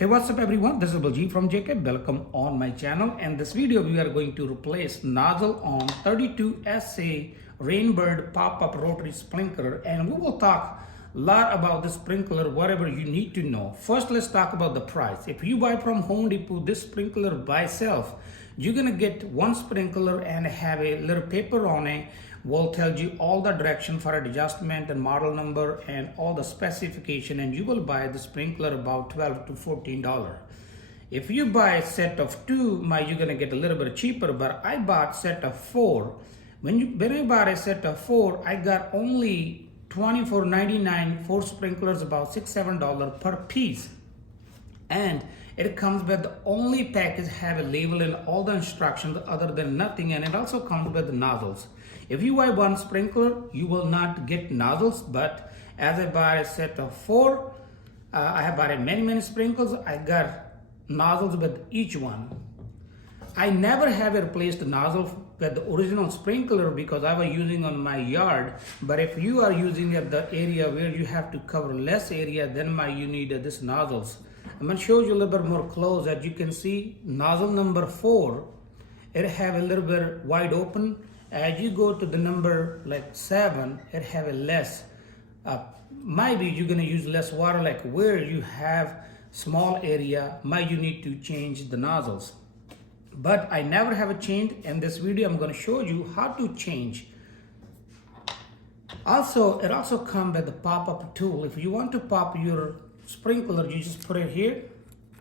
Hey, what's up everyone? This is Baljit from Jacob. Welcome on my channel. And this video we are going to replace nozzle on 32SA Rainbird pop-up rotary sprinkler, and we will talk a lot about the sprinkler, whatever you need to know. First, let's talk about the price. If you buy from Home Depot this sprinkler by itself, you're gonna get one sprinkler and have a little paper on it will tell you all the direction for adjustment and model number and all the specification, and you will buy the sprinkler about $12 to $14. If you buy a set of two, you're gonna get a little bit cheaper, but I bought set of four. When I bought a set of four, I got only $24.99, four sprinklers, about $6-7 per piece. And it comes with the only package have a label and all the instructions other than nothing, and it also comes with the nozzles. If you buy one sprinkler, you will not get nozzles, but as I bought a set of four, I have bought many sprinkles, I got nozzles with each one. I never have replaced the nozzle with the original sprinkler because I was using on my yard, but if you are using at the area where you have to cover less area, then you need this nozzles. I'm going to show you a little bit more close. As you can see, nozzle number 4, it have a little bit wide open. As you go to the number like 7, it have a less. Maybe you're going to use less water, like where you have small area, you need to change the nozzles. But I never have a change. In this video, I'm going to show you how to change. Also, it also comes with the pop-up tool. If you want to pop your sprinkler, you just put it here,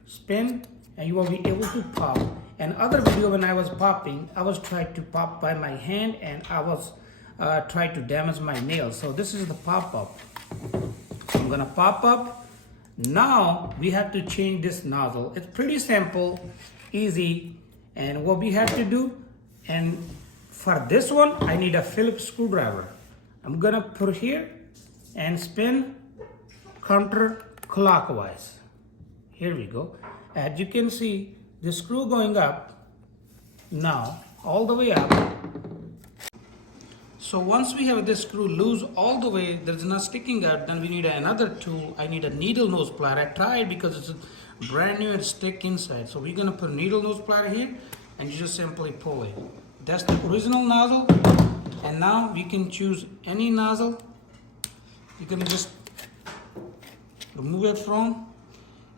spin, and you will be able to pop. And other video when I was popping, I was trying to pop by my hand, and I was trying to damage my nails. So this is the pop-up. I'm gonna pop up. Now we have to change this nozzle. It's pretty simple, easy, and what we have to do, and for this one, I need a Phillips screwdriver. I'm gonna put it here and spin counterclockwise. Here we go. As you can see, the screw going up now all the way up. So once we have this screw loose all the way, there's not sticking out, then we need another tool. I need a needle nose plier. I tried because it's brand new and stick inside. So we're gonna put a needle nose plier here and you just simply pull it. That's the original nozzle. And now we can choose any nozzle. You can just remove it from,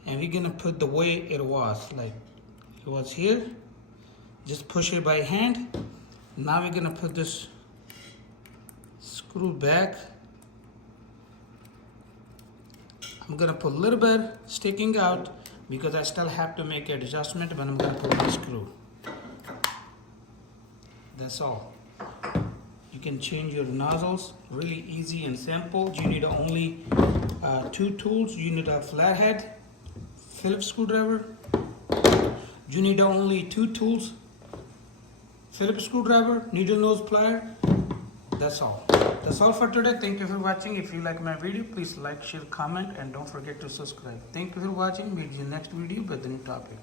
and we're gonna put the way it was, like it was here. Just push it by hand. Now we're gonna put this screw back. I'm gonna put a little bit sticking out because I still have to make an adjustment, but I'm gonna put the screw. That's all. You can change your nozzles really easy and simple. You need only two tools. You need a flathead, Phillips screwdriver. You need only two tools, Phillips screwdriver, needle nose plier. That's all. That's all for today. Thank you for watching. If you like my video, please like, share, comment, and don't forget to subscribe. Thank you for watching. Meet you next video with a new topic.